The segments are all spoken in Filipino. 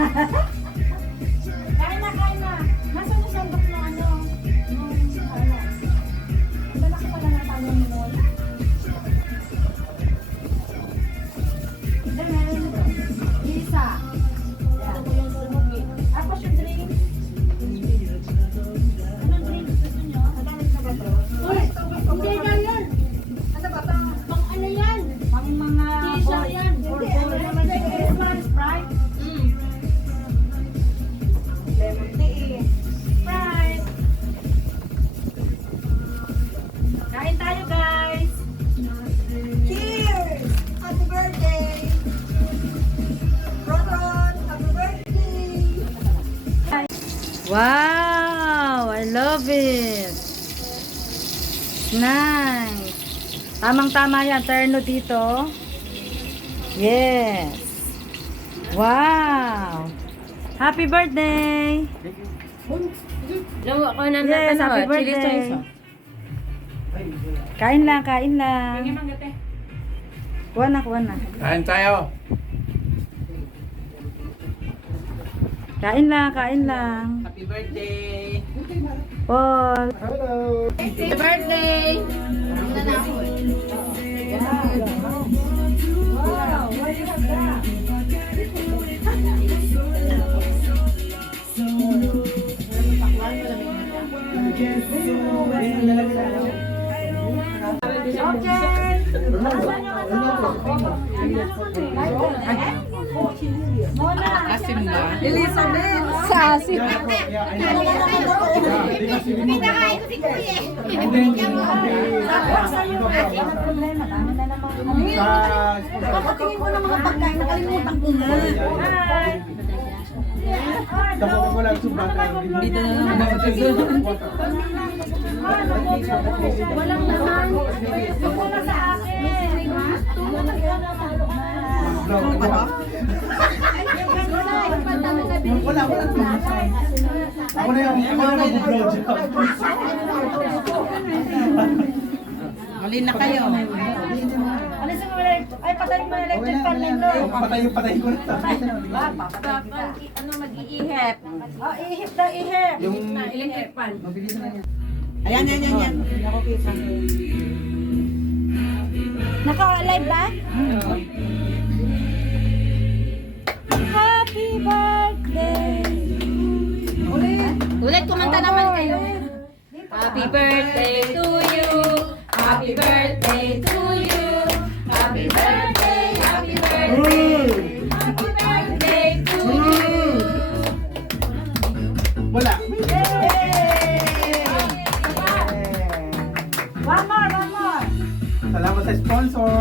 Kain na, kain na. Nasaan yung sandok na ano? Yung ano? Lalaki pala na tayo ni Lola. Hindi, meron nito. Isa. Tapos yung drink. Anong drink gusto nyo? Nagamit na ba ito? Hindi na yan. Ano ba ito? Pang ano yan? Pang mga T-shirt yan. Hindi, ano naman yung Christmas, Sprite? Lemon tea. Sprite. Kain tayo, guys. Cheers! Happy birthday! Ron, happy birthday! Wow! I love it! Nice! Tamang-tama yan. Terno dito. Yes! Wow! Happy birthday! Nawa ko na Yes, ano, happy chili birthday! sauce. Kain lang, kain lang. Kuha na, kuha na. Kain tayo. Kain lang, kain lang. Happy birthday. Paul. Happy birthday! Asim na. Elizabeth! Sa asin. Pagkatingin ko ng mga pagkain, nakalimutan ko nga. Dapat ko lang sumbatan. Dito na Walang naman. Huwag mo na sa akin. Wala. Ako na yung mag-vlog. Mali na kayo. Alisin mo na. Ay, patayin mo na electric fan nito. Patay ko na. Ano mag-iihip? Oh, ihip na ihip. Yung Electric fan. Ayan, yan, yan, yan. Naka-live ba? Happy birthday. Ulit, kumanta naman kayo. Happy birthday to you. Happy birthday to you. Happy birthday, happy birthday. Happy birthday to you. wala. One more, one more. Salamat sa sponsor.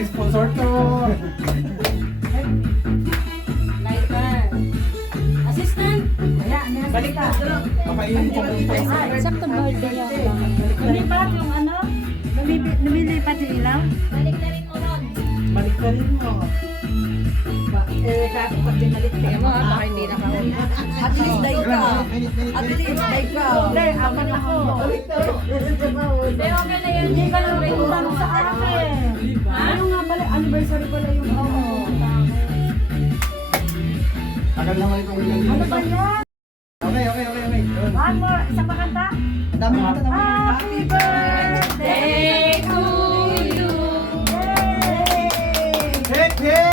Sponsor to. Lighter. Assistant. Balik na. Pakainin ko. Sakto birthday yan. Lumipat yung ano? Lumilipat yung ilaw? Balik na rin mo ron. Balik na rin mo. Kaso pag binalit ka. Mo ha, baka hindi nakahuli. At least day ka. At least day ka. Hindi, apan ako. Pero okay na yun. Hindi ka lang nagtanong sa akin. Ano nga pala? Anniversary pala yung ano. Tagal naman itong Ano ba yan? Okay. Yun. One more. Isang pakanta? Dami mo. Happy birthday. Day to you. Hip hip!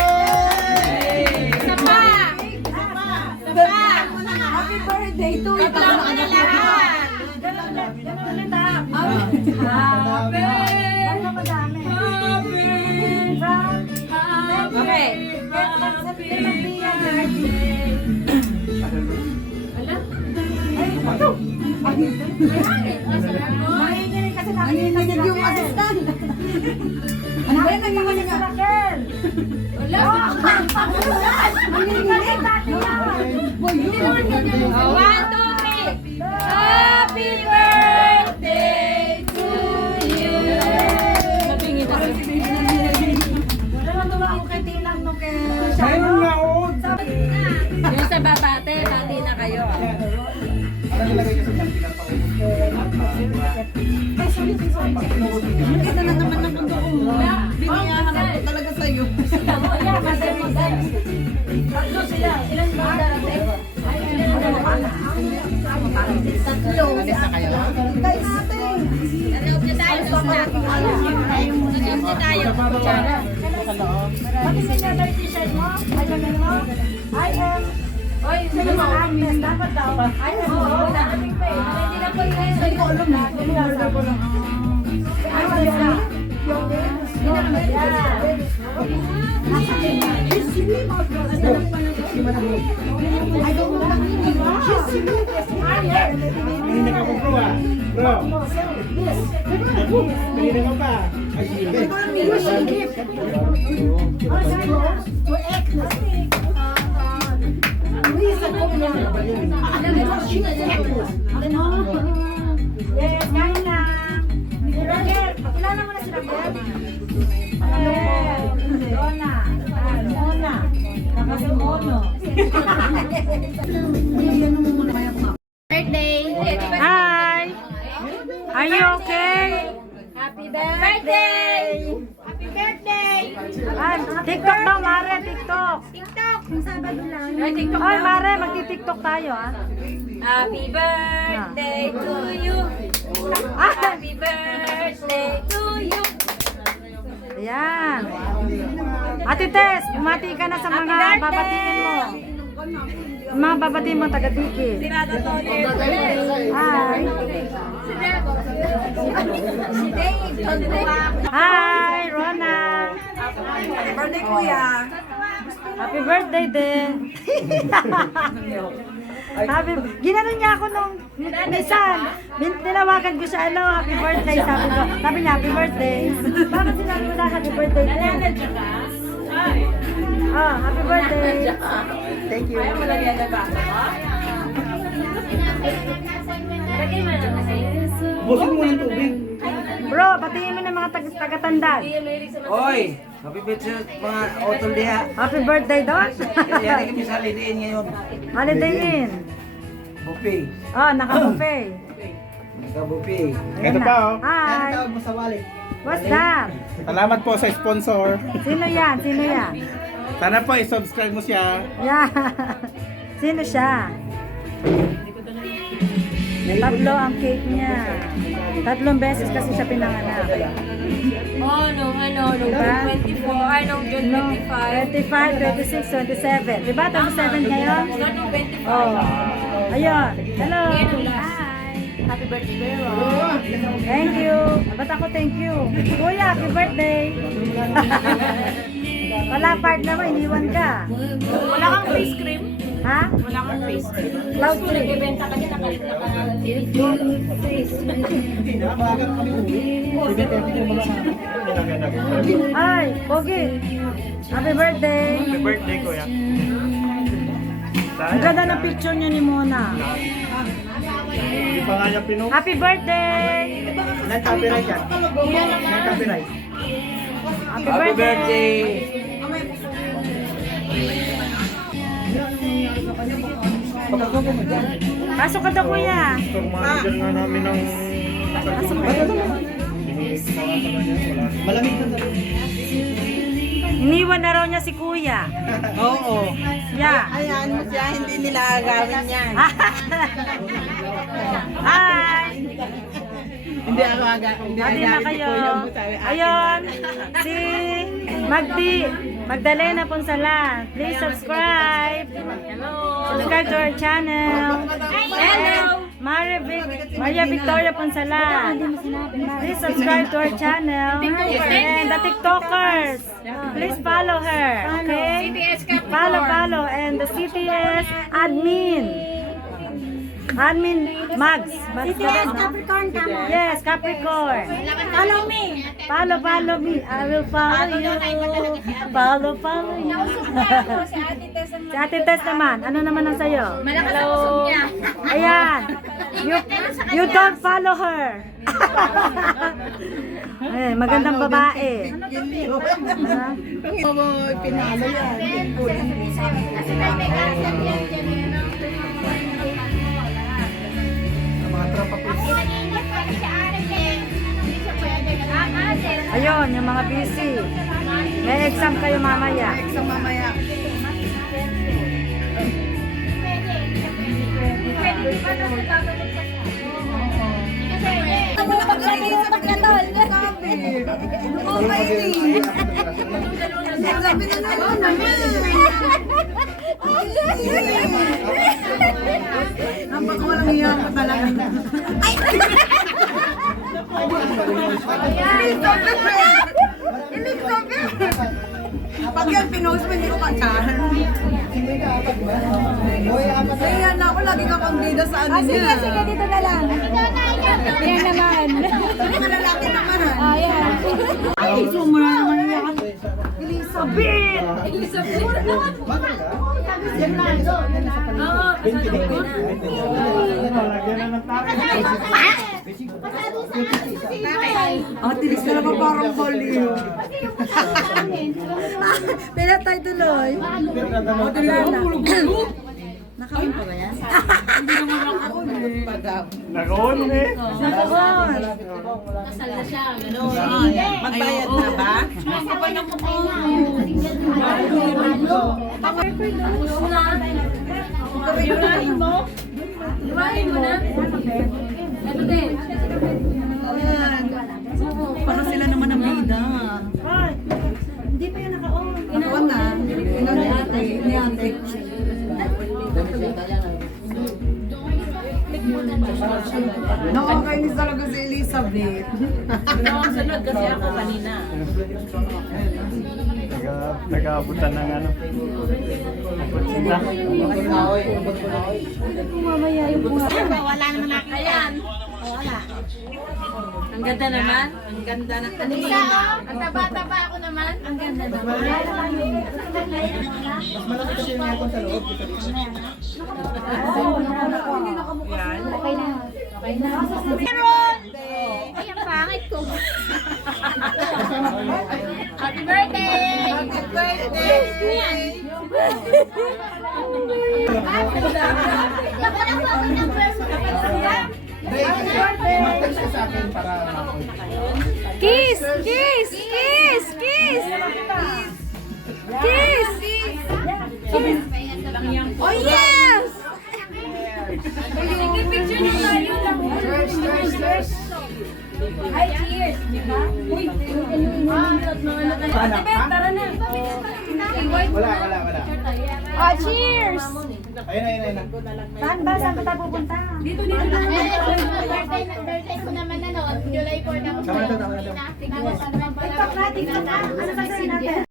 Isa pa. Happy birthday to you. Tatlo ka na lahat. Ganun ulit ha. Happy. Ano madami? Okay. Makikinig kasi nakikita Nanginginig yung assistant. Ano ba yung nanginginig sa nga? Raquel. Wala. Nanginginig dati yan. Boy, yun. Oh, 1, 2, 3. Happy birthday to you. Mabingit ako. Natuwa ako kay Tinang no kay Mayroon na on! Yung sa babate, bati na kayo. Ano nilagay ka sa kantina pa? Ito na naman ang mundo ko. Biniyahan ako talaga sa'yo. Tatlo sila. Alis na kayo? Guys, natin. Naloob na tayo. Naloob na tayo. Patingin niya tayo t-shirt mo. Ay, ganun mo. I am... Oy, sino mo? Agnes. Dapat daw. I am... Oo, nakating pa eh. Hindi na po yun. Hindi ko alam. Hindi ko alam. Ay, sabi na. Hindi ka po bro ah. Bro. Hindi ka pa. Yes, kain lang. Si Raquel, pakilala mo na si Raquel. Rona. Mona. Nakasi Mono. Birthday. Hi! Are you okay? Happy birthday! Happy birthday. TikTok daw, Mare, TikTok. TikTok. Ay, TikTok. Ay, Mare, magti-TikTok tayo, ah. Happy birthday to you. Happy birthday to you. Ayan. Ate Tess, bumati ka na sa mga babatiin mo. Mga babatiin mo, taga-tiki. Hi. Si Dave. Hi, Rona. Birthday kuya. Happy birthday din. Ginanon niya ako nung minsan. Tinawagan ko siya, hello, happy birthday. Sabi niya, happy birthday. Bakit sinabi mo na happy birthday ko? Oh, happy birthday. Thank you. Busin mo ng tubig. Bro, patingin mo ng mga taga-tandaan. Oy, happy birthday mga otol diha. Happy birthday doon. Yan kami sa lidiin ngayon. Holiday Inn. Buffet. Oh, naka-buffet. Nagka-buffet. Ito pa oh. Hi. Tawag mo sa wallet. What's that? Salamat po sa sponsor. Sino yan? Sino yan? Sana po i-subscribe mo siya. Yeah. Sino siya? Tatlo ang cake niya. 3 beses kasi siya pinanganak. Nung Diba? 24, ay nung June No, 25. 25, 26, 27. Diba? 27 ngayon? Nung 24. Oh. Ayun. Hello. Happy birthday. Thank you. Ba't ako thank you? Kuya, happy birthday. Wala partner mo, iniwan ka. Wala kang face cream? Ha? Wala kang face cream. Cloud tree. Nagbebenta ka din, nakalit na ka. Face. Ay, Pogi. Happy birthday. Happy birthday kuya. Ang ganda ng picture niya ni Mona. Hindi pa nga niya pinuha. Happy birthday. Nag-copyright yan. Nag-copyright. Happy birthday. Pasok ka daw, kuya. Store manager nga namin ng... Malamig na sa Iniwan na raw niya si kuya. Oo. Yeah. Ayan, siya hindi nila agawin yan. Hi. Hindi ako agawin. Adi na kayo. Ayun. Si Magdalena Ponsalan. Please subscribe. Subscribe to our channel. Hello. Maria Victoria Ponsalan. Please subscribe to our channel. And the TikTokers. Please follow her. Okay? CTS Capricorn. Follow. And the CTS Admin Mags. CTS Capricorn, tama. Yes, Capricorn. Follow me. Follow me. I will follow you. Follow you. Si Ate Tess ang Si Ate Tess naman. Ano naman ang sayo? malakas ang usok niya. Ayan. You don't follow her. Eh, magandang babae. Ha? Pinalo yan. Kasi may cancer yan dyan yun. mga tropa po. Nag-iingat pa si Ate Tess. Hindi siya pwede. Ayun, yung mga busy. May exam kayo mamaya. Sa mamaya. Pwede. Pwede ba na babalik pa siya? Pag-iisip ka tol. Okay, sabi na napakawalang iya ko talaga. Ay! Pag yan pinost mo, hindi ko kantahan. Kaya na ako, lagi ka pang bida sa ano niya. Sige, dito na lang. Yan naman. Mga lalaki naman. Ayan. Ay, sumura naman yan. Elizabeth! Ang tilis na naman parang baliw. Pinatay tuloy. O, tilis na bulog-bulog. Nakawin pa ba yan? Hindi naman ako. Nakaon eh. Nakawin. Kasal na siya, gano'n. Magbayad na ba? Iurahin mo? Iurahin mo na? Ito din. Ayan. Para sila naman ang bida. Hindi pa yan naka-on. Nakawin na. Inanate. Inanate. Nakakainis talaga si Elizabeth. Sunod kasi ako kanina. Nag-aabutan ng ano. Sila. Mamaya yung bunga. Wala naman ako. Ayan. Wala. Ang ganda naman. Ang ganda ng kanina. Ang taba-taba ako naman. Ang ganda naman. Mas malaki kasi yung aircon sa loob. Okay na. Okay na. Ay, ang pangit ko. Happy birthday! Happy birthday! Mag-text ka sa akin para Kiss! Kiss! Kiss! Kiss! Kiss! Oh yes! Sige, picture na tayo. Cheers! Ay, cheers! Diba? Uy! Ate Beth, tara na. Wala. Oh, cheers! Ayun. Saan ba? Saan ba tayo pupunta? Dito na. Birthday ko naman ano, July 4 na ako. Tama na to. TikTok na, TikTok na. Ano ba gawin natin?